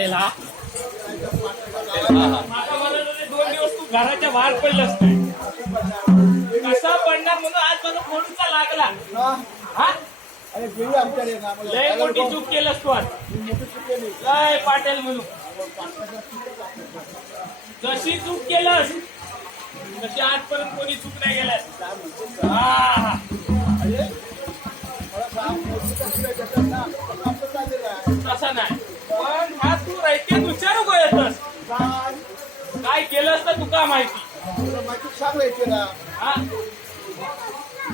पाटील हा मला दोन दिवस तू घराच्या बाहेर पडलंस कसा पडणार म्हणून आज मला फोनचा लागला. हा? लय मोठी चूक केलंस तू आज. लय पाटील म्हणून. जशी चूक केलंस तशी आजपर्यंत कोणी चूक नाही केलंस हा हा. तुका माहिती तुला माहिती. सांग यायची ना हा?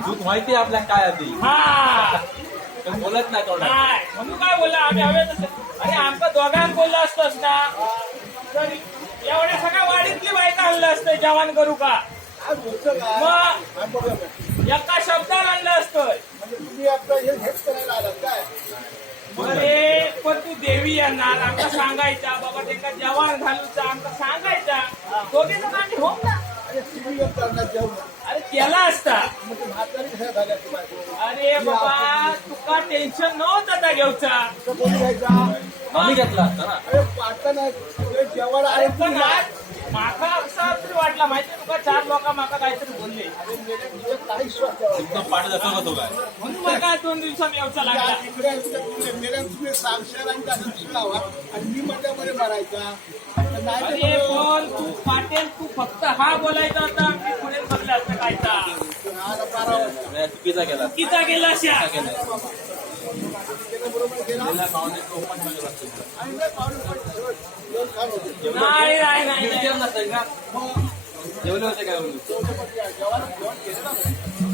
तूच माहिती आपल्या काय आधी? हा. बोलत नाही थोडा नाही. म्हणून काय बोलला? आम्ही हवे अरे आमचं दोघांना बोललं असतंस ना? तर एवढ्या सगळ्या वाडीतली बायका आणलं असतं जवान करू का? मग. एका शब्दाला आणलं असतं तुम्ही आपलं हेच करायला आलात काय अरे पण तू देवी येणार आमका सांगायचा बाबा त्यांना जवान घालूचा आमका सांगायचा. दोघे जण आम्ही हो ना. अरे केला असता. म्हातारी झाल्या अरे बाबा तुका टेन्शन नव्हतं त्या घेऊचा. घ्यायचा? आम्ही घेतला असता ना. अरे वाटतं नाही. तुझे जेवण आहे अरे पण आज माका असा तरी वाटला. माहिती तुका चार लोक माका काहीतरी बोलले. अरे मेरे तुझे काही श्वास ठेवायचा. एकदम पाठी जातो का तो काय? म्हणून मला दोन दिवसात येऊचा त्या लागला. इकडे तुम्ही सांगशाल आणि त्याचा दुसरा आणि मी मध्ये मारायचा अरे तू पाटील तू फक्त हा बोलायचा होता मी पुढे बघला असतं कायचा चुकीचा गेला गेला. तो नाही का? जेवले होते काय बोलू.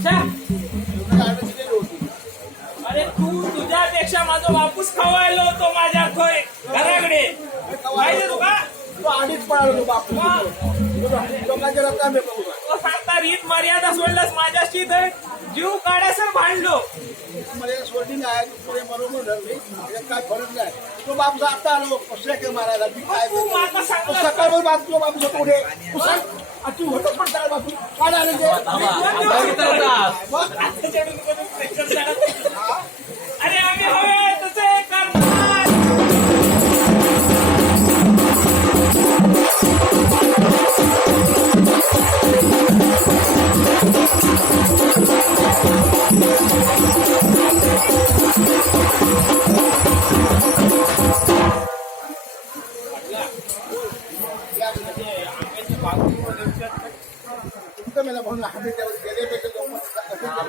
शा. अरे तू तुझ्यापेक्षा माझा बापूस खवायला होतो माझ्या खोय घराकडे. माहिती तुका? तो अडीच पळाला तो बापू. लोकांच्या काय. तो सांगता रीत मर्यादा सोडलंस माझ्याशी तर जीव काढायचं भांडलो एक सोडली नाही पुढे बरोबर धरली काय फरक नाही. तो बाप आता आलो कसल्या काय मारायला. मी काय तू मला सांगलं सकाळ बाप तुझ्या बापू पुढे. तू होतच पण काय बापू. काय आले ते?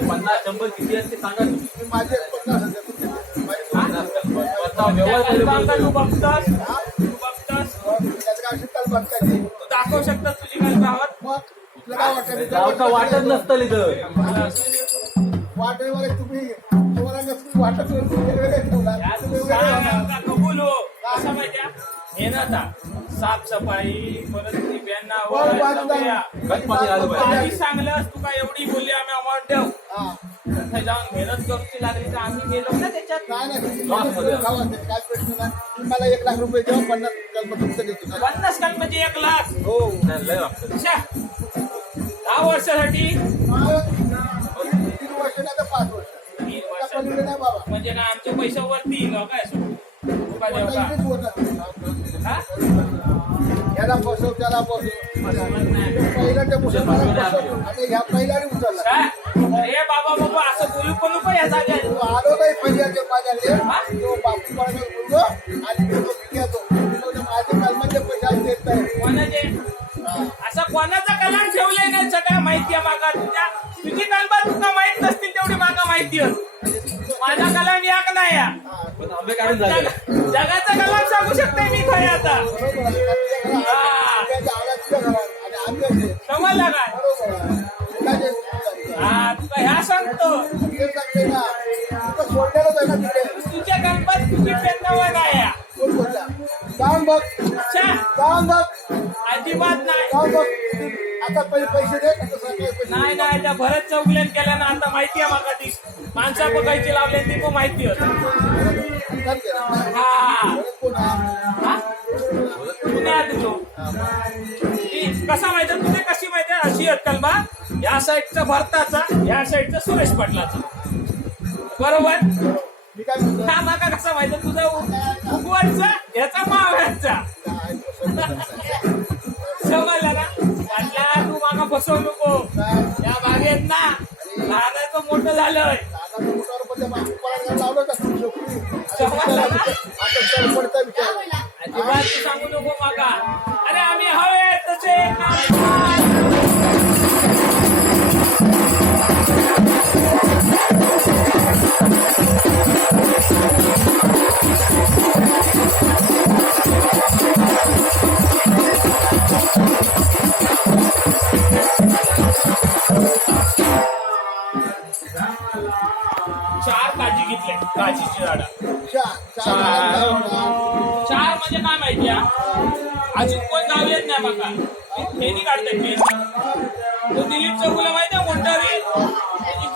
पन्नास शंभर किती असते सांगा तुम्ही माझे पन्नास हजार माझे पन्नास स्वतः व्यवहार केले पाहिजे. तू बघतोस तू बघतोस त्याचं काय असेल तू दाखवू शकतोस तुझी मग तुला काय गावचा वाटत नसतं इथं वाटेवर तुम्ही तुम्हाला वाटत वेगवेगळे वेगवेगळे कबूल हो कसं साफसफाई परत ती ब्यांना वर बाजूला. गणपती पाहिजे. सांगलंस एवढी बोलली आम्ही अमाऊंट ठेव तिथे जाऊन मेहनत करूची लागली तर आम्ही गेलो ना त्याच्यात. नाही लॉसमध्ये. खावा ते, काय प्रश्न नाही. तुम्ही मला एक लाख रुपये द्या पन्नास कल्प तुमचं देतो. पन्नास काल म्हणजे एक लाख? हो. नाही, लय दहा वर्षासाठी? तीन वर्ष नाही तर पाच वर्ष. तीन त्या वर्ष पलीकडे नाही बाबा. म्हणजे ना आमच्या येईल हो काय तुका देऊ आता का इथेच बोलणार. हा? याला फसव त्याला फसव पहिला ते मुसलमाना फसव आणि ह्या पहिल्याने उचलला? अरे बाबा बाबा असं बोलू पण नको या जागेत तो आलो नाही पहिल्याचे माझ्याकडे तो बापू पाण्यात बोललो आणि तो घेतो माझे कलमाचे पैसे देत कोणाचे? असं कोणाचा कलम ठेवलंय नाही सगळं माहिती आहे माका तुझ्या तुझी कल्पना तुका माहीत नसतील तेवढी माका माहिती आहे. माझा कलम याक नाही या आंबे काढून झाले. जग- जगाचा कलम सांगू शकते मी खरे आता. आहे. हा. समजला काय? आहे. तुला हा ह्या सांगतो. आहे तुझ्या गणपत तुझी पेंदावर बोलला जाऊन बघ. अच्छा. जाऊन बघ. अजिबात नाही. जाऊन बघ. आता पैसे दे आता नाही त्या भरत चौगलेन केल्या ना आता माहिती आहे मला ती माणसा बघायची लावले ती पण माहिती होत. हा. पुण्यात तो कसा माहिती तुझे कशी माहिती आहे? अशी आहेत कलमा. या साईडचा भरताचा या साईडचा सुरेश पाटलाचा. बरोबर? हा माका कसा माहिती तुझा उगवायचा याचा मावायचा समजला ना? बसव नको हो. या बागेत ना लहानाचं मोठं झालंय. अजिबात सांगू नको मागा. अरे आम्ही हवे तसे. चार म्हणजे काय माहिती अजून कोण लावलेच नाही बघा. फेरी काढते तो दिलीप चौगुला माहिती आहे मोठा रे?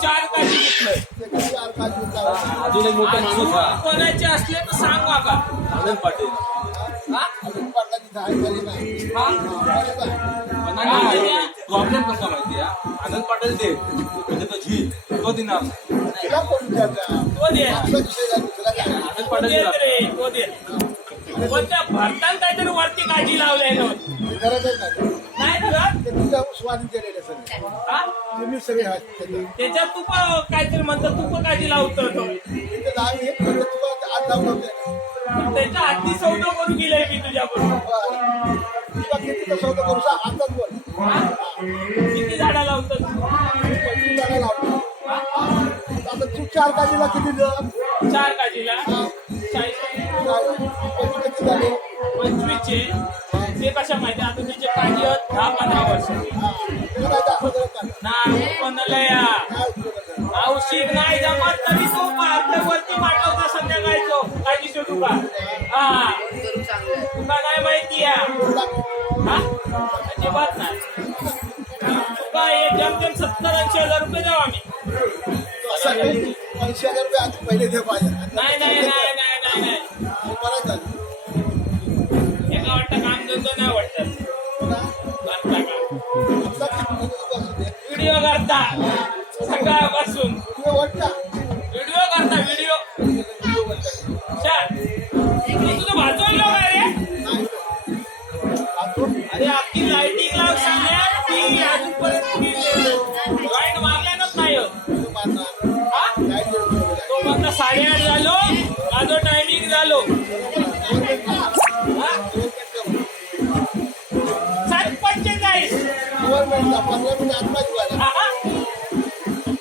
चार काजी घेतलंय. चार पाच अजून एक मोठा माणूस हा कोणाचे असले तर सांग बघा. आनंद पाटील. हा? हा? प्रॉब्लेम कसा माहिती आहे? आनंद पाटील दे. म्हणजे तो झील तो विचारता? तो दे. आपला विषय झाला, दुसरा काय? आनंद तो पाटील दे दिनार. रे तो दे पण त्या भरतान काहीतरी वरती काजी लावलंय नाही. हा? त्याच्यात. तू पण काहीतरी म्हणतो तू पण काजी लावतो त्याच्या हाती सौदा करून गेलाय मी तुझ्या बरोबर बरं. तुला किती कसं होतं करू आताच बोल. किती झाडा लावतो तू? तू त्याला लाव. आता तू चार काजीला किती? चार काजीला पंचवीसचे. ते कशा माहिती? आता त्याचे काजी आहेत दहा पंधरा वर्ष. हा. तुला काय ना कोणाला या औषध नाही जमत तरी तो वरती मांडवता संध्याकाळचो. काजी शोधू का हा. तुका काय माहिती आहे हा? अजिबात नाही. तुका हे जमतेम सत्तर ऐंशी हजार रुपये द्यावा आम्ही. ऐंशी हजार रुपये आधी पहिले दे पाहिजे नाही नाही नाही नाही नाही नाही हे बरं झालं. एका वाटतं काम धंदो नाही वाटत करता का तुला किती असू दे. व्हिडिओ करता सकाळपासून वाटतं? बंगल्यातून आत्मा घेऊन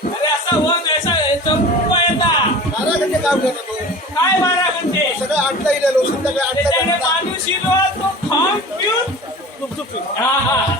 अरे असा होऊन ऐसा चौपा येता बारा घंटे काम करतो तो काय बारा घंटे सगळं आठला इलेलो संध्याकाळी आठला त्याच्याकडे माणूस येईल तो खाऊन पिऊन हा हा